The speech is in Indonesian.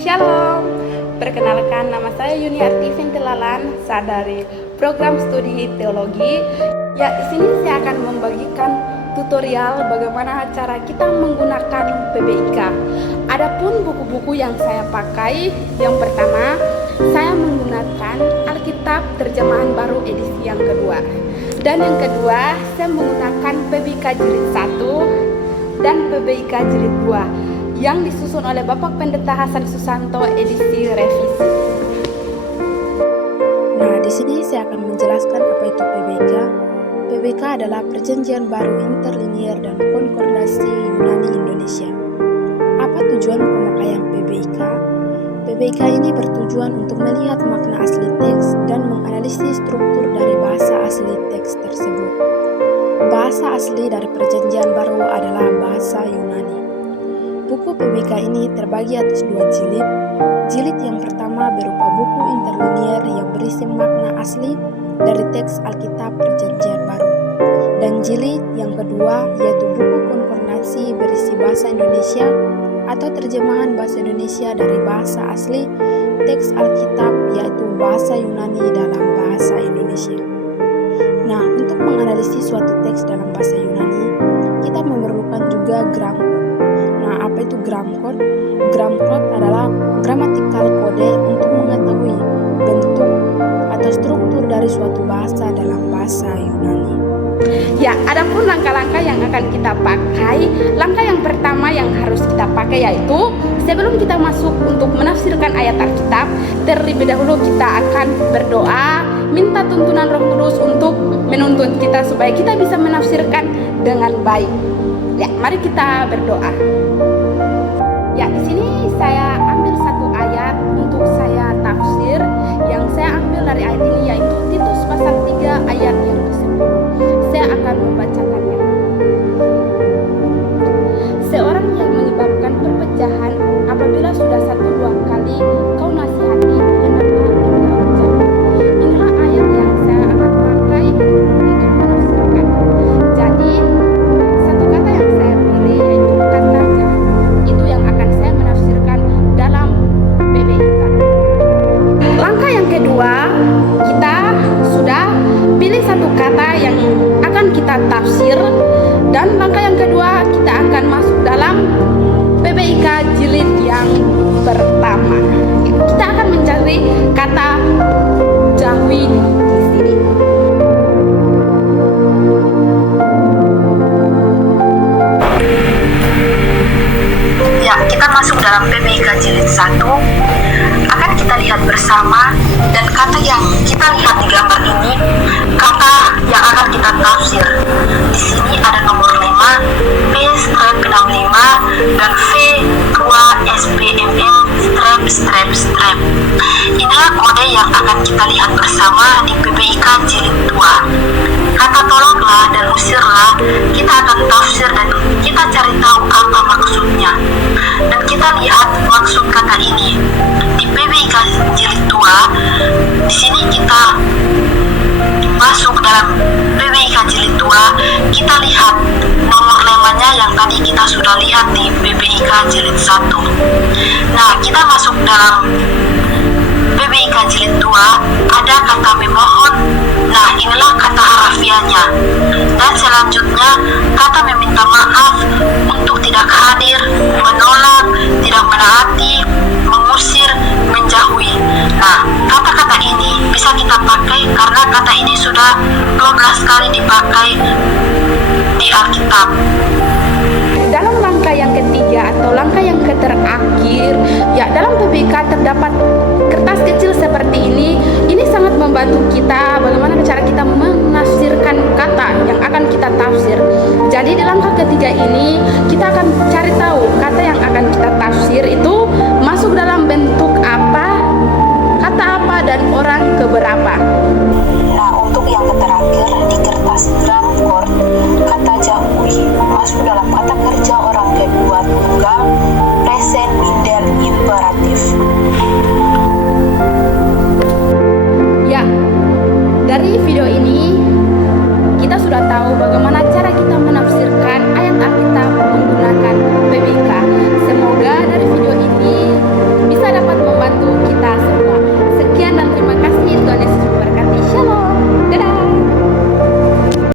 Shalom, perkenalkan nama saya Yuni Artifin Telalan, saya dari program studi teologi. Ya, di sini saya akan membagikan tutorial bagaimana cara kita menggunakan PBIK. Adapun buku-buku yang saya pakai, yang pertama saya menggunakan Alkitab Terjemahan Baru edisi yang kedua. Dan yang kedua, saya menggunakan PBIK Jilid 1 dan PBIK Jilid 2 yang disusun oleh Bapak Pendeta Hasan Susanto edisi revisi. Nah, di sini saya akan menjelaskan apa itu PBIK. PBIK adalah Perjanjian Baru Interlinear dan Konkordasi Yunani Indonesia. Apa tujuan pemakaian PBIK? PBIK ini bertujuan untuk melihat makna asli teks dan menganalisis struktur dari bahasa asli teks tersebut. Bahasa asli dari Perjanjian Baru adalah bahasa Yunani. Buku PBIK ini terbagi atas 2 jilid. Jilid yang pertama berupa buku interlinear yang berisi makna asli dari teks Alkitab Perjanjian Baru. Dan jilid yang kedua yaitu buku konkordasi berisi bahasa Indonesia atau terjemahan bahasa Indonesia dari bahasa asli teks Alkitab yaitu bahasa Yunani dalam bahasa Indonesia. Nah, untuk menganalisis suatu teks dalam bahasa Yunani, kita memerlukan juga grammar. Nah, apa itu grammar code? Grammar code adalah gramatikal kode untuk mengetahui bentuk atau struktur dari suatu bahasa dalam bahasa Yunani. Ya, adapun langkah-langkah yang akan kita pakai, langkah yang pertama yang harus kita pakai yaitu sebelum kita masuk untuk menafsirkan ayat Alkitab, terlebih dahulu kita akan berdoa, minta tuntunan Roh Kudus untuk menuntun kita supaya kita bisa menafsirkan dengan baik. Ya, mari kita berdoa. Ya, di sini saya ambil satu ayat untuk saya tafsir. Yang saya ambil dari ayat ini yaitu Titus pasal 3 ayat yang ke-10. Saya akan membacakannya. Seorang yang menyebabkan perpecahan apabila sudah 1-2 kali kau nasihati, hendaklah engkau jauhi. Inilah ayat yang saya akan pakai untuk menafsirkan. Jadi satu kata yang saya pilih yaitu kata jauhi. Itu yang akan saya menafsirkan dalam PBIK. Langkah yang kedua, kita sudah pilih satu kata yang akan kita tafsir, dan langkah yang kedua kita akan masuk dalam PBIK jilid yang pertama. Kita akan mencari kata jauhi di sini. Ya, kita masuk dalam PBIK jilid 1. Akan kita lihat bersama, dan kata yang kita lihat di gambar ini kata yang akan kita tafsir. Di sini ada nomor 5, P-65 dan V2SPMM-. Inilah kode yang akan kita lihat bersama di PBIK jilid 2. Kata tolonglah dan usirlah kita akan tafsir dan kita cari tahu apa maksudnya. Dan kita lihat maksud kata ini di PBIK jilid 2. Di sini kita masuk dalam PBIK jilid 2, kita lihat nomor lemanya yang tadi kita sudah lihat di PBIK jilid 1. Nah, kita masuk dalam PBIK jilid 2, ada kata memohon. Nah, inilah kata harafiahnya. Dan selanjutnya kata meminta maaf untuk tidak hadir, menolak, tidak menaati, mengusir, menjauhi. Nah, kata-kata ini bisa kita pakai karena kata ini sudah 12 kali dipakai di Alkitab. Dalam langkah yang ketiga atau langkah yang terakhir, ya dalam PBIK terdapat kertas kecil seperti ini. Ini sangat membantu kita bagaimana cara kita menafsirkan kata yang akan kita tafsir. Jadi di langkah ketiga ini kita akan cari tahu kata yang akan kita tafsir itu masuk dalam bentuk apa, kata apa, dan orang keberapa. Nah, untuk yang terakhir di kertas grammar, kata jauhi masuk dalam kata kerja orang kedua tunggal present minder imperatif. Ya, dari video ini kita sudah tahu bagaimana